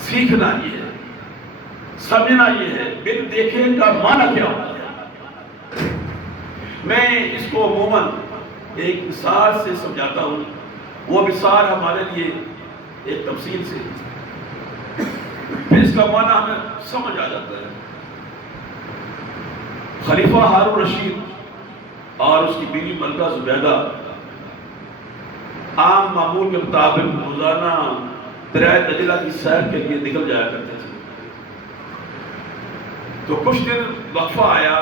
سیکھنا یہ ہے، سمجھنا یہ ہے، بن دیکھے کا معنی کیا ہوتا ہے۔ میں اس کو عموماً ایک مثال سے سمجھاتا ہوں، وہ مثال ہمارے لیے ایک تفصیل سے، پھر اس کا معنی ہمیں سمجھ آ جاتا ہے۔ خلیفہ ہارون رشید اور اس کی بیوی ملکہ زبیدہ عام معمول کے مطابق روزانہ دریائے دجلہ کی سیر کے لیے نکل جایا کرتے تھے۔ تو کچھ دن وقفہ آیا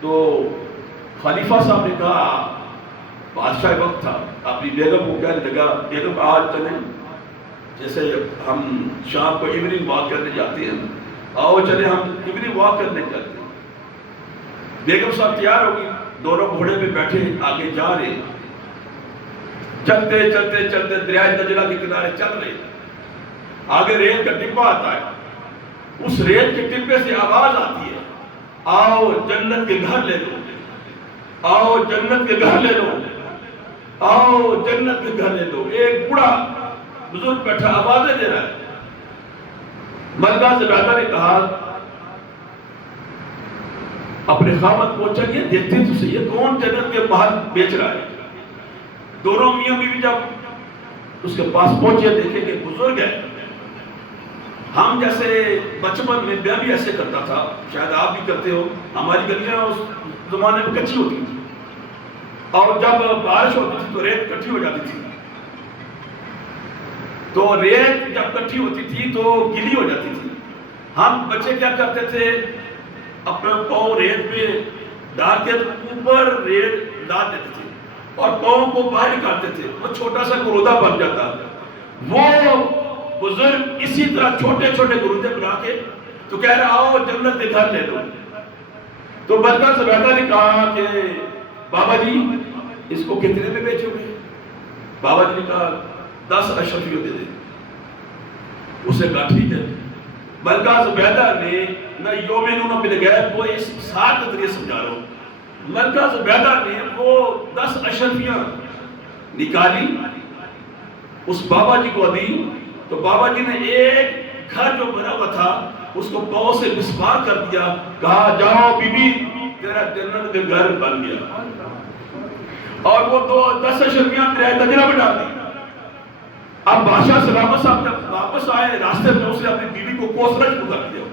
تو خلیفہ صاحب نے کہا، بادشاہ وقت تھا، اپنی بیگم کو کہنے لگا، بیگم آج چلیں، جیسے ہم شام کو ایوننگ واک کرنے جاتے ہیں، آؤ چلیں ہم ایوننگ واک کرنے چلتے ہیں۔ بیگم صاحب تیار ہوگی، دونوں گھوڑے پہ بیٹھے آگے جا رہے، چلتے چلتے چلتے دریائے دجلہ کے کنارے چل رہے، آگے ریل کا ڈبہ آتا ہے، اس ریل کے ڈبے سے آواز آتی ہے، آؤ جنت کے گھر لے لو، آؤ جنت کے گھر لے لو، آؤ جنت کے گھر لے لو۔ ایک بوڑھا بزرگ بیٹھا آوازیں دے رہا ہے۔ ملکہ زبیدہ نے کہا اپنے خاوند کو، چلیے دیکھتے تو صحیح ہے کون جنت کے محل بیچ رہا ہے۔ دونوں میاں بیوی جب اس کے پاس پہنچے، دیکھیں کہ بزرگ ہے۔ ہم جیسے بچپن میں میں بھی ایسے کرتا تھا، شاید آپ بھی کرتے ہو، ہماری گلیاں اس زمانے میں کچی ہوتی تھی، اور جب بارش ہوتی تھی تو ریت کٹھی ہو جاتی تھی، تو ریت جب کٹھی ہوتی تھی تو گیلی ہو جاتی تھی۔ ہم بچے کیا کرتے تھے، اپنا پاؤں ریت پہ ڈال کے اوپر ریت ڈال دیتے تھے اور پاؤں کو باہر نکالتے تھے، وہ چھوٹا سا گرودہ بن جاتا۔ وہ بزرگ اسی طرح چھوٹے چھوٹے گرودے بنا کے تو کہہ رہا، آؤ جنت کے گھر لے لو۔ تو ملکہ زبیدہ نے کہا کہ بابا جی اس کو کتنے میں بیچو گے؟ بابا جی نے کہا 10 اشرفیوں دے دیں۔ اسے کہا ٹھیک ہے۔ ملکہ زبیدہ نے نہ یومین نہ بالغیب، وہ اس مثال کے ذریعے سمجھا رہا ہوں، ملکہ زبیدہ نے وہ 10 اشرفیاں نکالی، اس بابا جی کو دی، تو بابا جی نے ایک گھر جو بنا ہوا تھا اس کو پاؤں سے مسمار کر دیا، کہا جاؤ بی بی تیرا جنت کے گھر بن گیا، اور وہ 10 اشرفیاں دریائے دجلہ میں ڈال دی۔ اب بادشاہ سلامت صاحب جب واپس آئے، راستے میں اس نے اپنی بیوی کو کوسنا شروع کر دیا،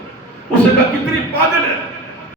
اس نے کہا کتنی پاگل ہے،